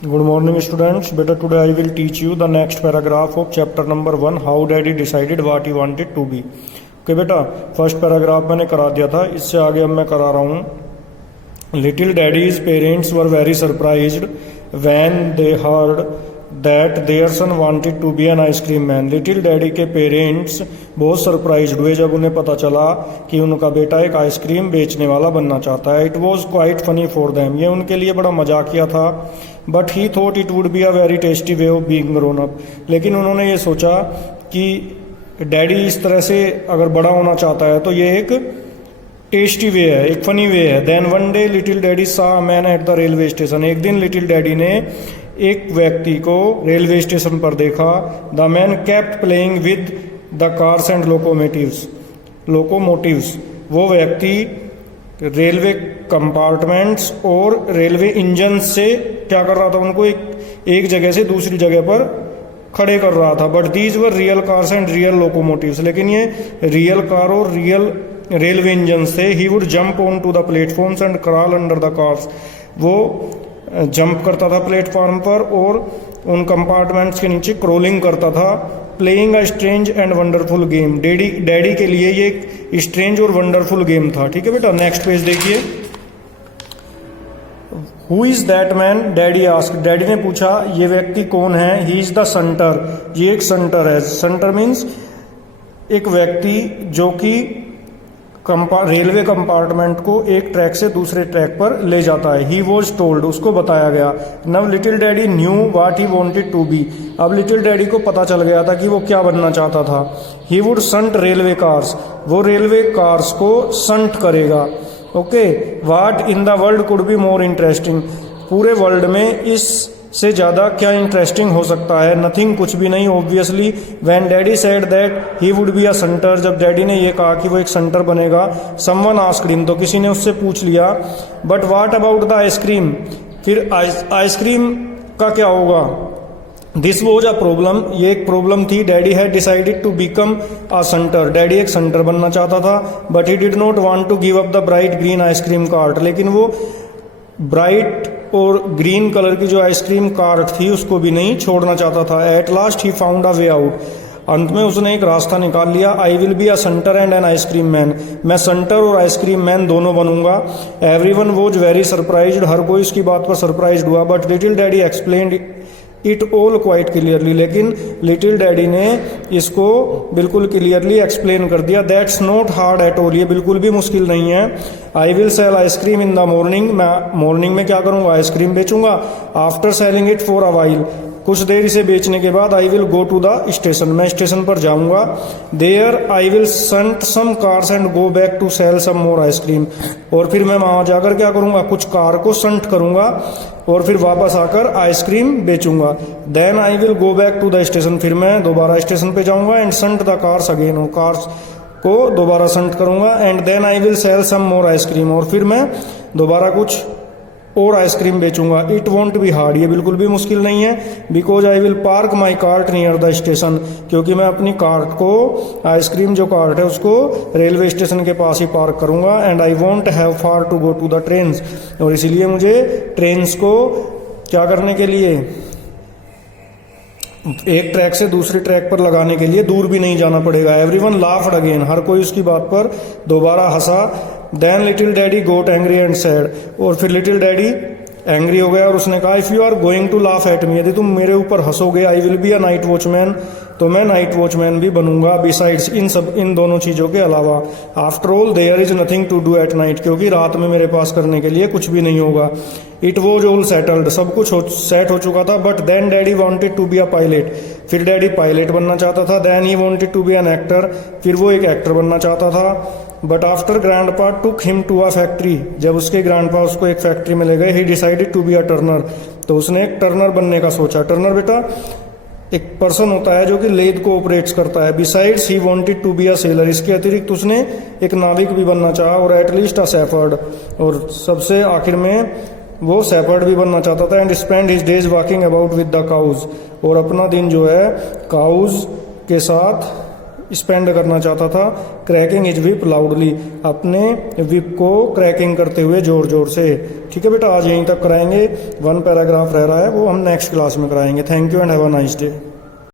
Good morning, students. Better today I will teach you the next paragraph of chapter number 1, how daddy decided what he wanted to be. Okay बेटा, first paragraph मैंने करा दिया था, इससे आगे अब मैं करा रहा हूँ. Little daddy's parents were very surprised when they heard that their son wanted to be an ice cream man. Little daddy के पेरेंट्स बहुत सरप्राइज हुए जब उन्हें पता चला कि उनका बेटा एक आइसक्रीम बेचने वाला बनना चाहता है. It was quite funny for them. ये उनके लिए बड़ा मजाकिया था. But he thought it would be a very tasty way of being grown up. लेकिन उन्होंने ये सोचा कि डैडी इस तरह से अगर बड़ा होना चाहता है तो ये एक टेस्टी वे है, एक फनी वे है. Then one day little daddy सा man at the railway station. एक दिन लिटिल डैडी ने एक व्यक्ति को रेलवे स्टेशन पर देखा. The man kept playing with the cars and locomotives. वो व्यक्ति रेलवे कंपार्टमेंट्स और रेलवे इंजन से क्या कर रहा था, उनको एक जगह से दूसरी जगह पर खड़े कर रहा था. But these were real cars and real locomotives. लेकिन ये रियल कार और रियल रेलवे इंजन थे. He would jump on to the platforms and crawl under the cars. वो जंप करता था प्लेटफॉर्म पर और उन कंपार्टमेंट्स के नीचे क्रोलिंग करता था. Playing a strange and wonderful game. Daddy के लिए ये एक स्ट्रेंज और वंडरफुल गेम था. ठीक है बेटा, नेक्स्ट पेज देखिए. Who is that man, daddy ask. Daddy ने पूछा ये व्यक्ति कौन है. He is the centre. ये एक संटर है. संटर मीन्स एक व्यक्ति जो कि रेलवे कंपार्टमेंट को एक ट्रैक से दूसरे ट्रैक पर ले जाता है. He was told. उसको बताया गया. Now little daddy knew what he wanted to be. अब लिटिल डैडी को पता चल गया था कि वो क्या बनना चाहता था. He would shunt railway cars. वो रेलवे कार्स को संट करेगा. Okay. What in the world could be more interesting. पूरे वर्ल्ड में इससे ज़्यादा क्या इंटरेस्टिंग हो सकता है. नथिंग, कुछ भी नहीं. Obviously when daddy said that he would be a shunter. जब डैडी ने ये कहा कि वो एक संटर बनेगा. Someone asked him. तो किसी ने उससे पूछ लिया but what about the ice cream. फिर आइसक्रीम का क्या होगा. This was a problem. ये एक प्रॉब्लम थी. Daddy had decided to become a shunter. Daddy एक संटर बनना चाहता था. But he did not want to give up the bright green ice cream cart. लेकिन वो ब्राइट और ग्रीन कलर की जो आइसक्रीम कार्ट थी उसको भी नहीं छोड़ना चाहता था. At last he found a way out. अंत में उसने एक रास्ता निकाल लिया. I will be a shunter and an ice cream man. मैं संटर और आइसक्रीम मैन दोनों बनूंगा. Everyone was very surprised. हर कोई इसकी बात पर सरप्राइज्ड हुआ. But little daddy explained it all quite clearly. लेकिन लिटिल डैडी ने इसको बिल्कुल क्लियरली एक्सप्लेन कर दिया. That's not hard at all. ये बिल्कुल भी मुश्किल नहीं है. I will sell ice cream in the morning. मैं मॉर्निंग में क्या करूंगा, आइसक्रीम बेचूंगा. After selling it for a while. कुछ देर इसे बेचने के बाद I will go to the station. मैं स्टेशन पर जाऊंगा. There I will shunt some cars and go back to sell some more ice cream. और फिर मैं वहां जाकर क्या करूंगा, कुछ कार को संट करूंगा और फिर वापस आकर आइसक्रीम बेचूंगा. Then I will go back to the station. फिर मैं दोबारा स्टेशन पे जाऊंगा. And shunt the cars again. और कार्स को दोबारा संट करूंगा. And then I will sell some more ice cream. और फिर मैं दोबारा कुछ और आइसक्रीम बेचूंगा. It won't be hard. ये बिल्कुल भी मुश्किल नहीं है. Because I will park my cart near the station. क्योंकि मैं अपनी कार्ट को, आइसक्रीम जो कार्ट है उसको रेलवे स्टेशन के पास ही पार्क करूंगा. And I won't have far to go to the trains. और इसीलिए मुझे ट्रेन्स को क्या करने के लिए, एक ट्रैक से दूसरी ट्रैक पर लगाने के लिए दूर भी नहीं जाना पड़ेगा. Everyone laughed again. हर कोई उसकी बात पर दोबारा हंसा. Then little daddy got angry and sad. और फिर लिटिल डैडी एंग्री हो गया और उसने कहा if you are going to laugh at me, यदि तुम मेरे ऊपर हंसोगे, I will be a night watchman. तो मैं नाइट वॉचमैन भी बनूंगा. बिसाइड्स, इन दोनों चीजों के अलावा. After all there is nothing to do at night. क्योंकि रात में मेरे पास करने के लिए कुछ भी नहीं होगा. It was all settled. सब कुछ सेट हो चुका था. But then daddy wanted to be a pilot. फिर डैडी पायलट बनना चाहता था. Then he wanted to be an actor. फिर वो एक एक्टर बनना चाहता था. But after grandpa took him to a factory. जब उसके ग्रैंडपा उसको एक फैक्ट्री में ले गए. He decided to be a turner. तो उसने एक टर्नर बनने का सोचा. टर्नर बेटा एक पर्सन होता है जो कि लेद को ऑपरेट्स करता है. Besides he wanted to be a sailor. इसके अतिरिक्त उसने एक नाविक भी बनना चाहा. और एटलीस्ट अ शेफर्ड. और सबसे आखिर में वो शेफर्ड भी बनना चाहता था. And spend his days walking about with the cows. और अपना दिन जो है काउज के साथ स्पेंड करना चाहता था। क्रैकिंग हिज विप लाउडली, अपने विप को क्रैकिंग करते हुए जोर जोर से। ठीक है बेटा, आज यहीं तक कराएंगे। 1 पैराग्राफ रह रहा है, वो हम नेक्स्ट क्लास में कराएंगे। Thank you and have a nice day.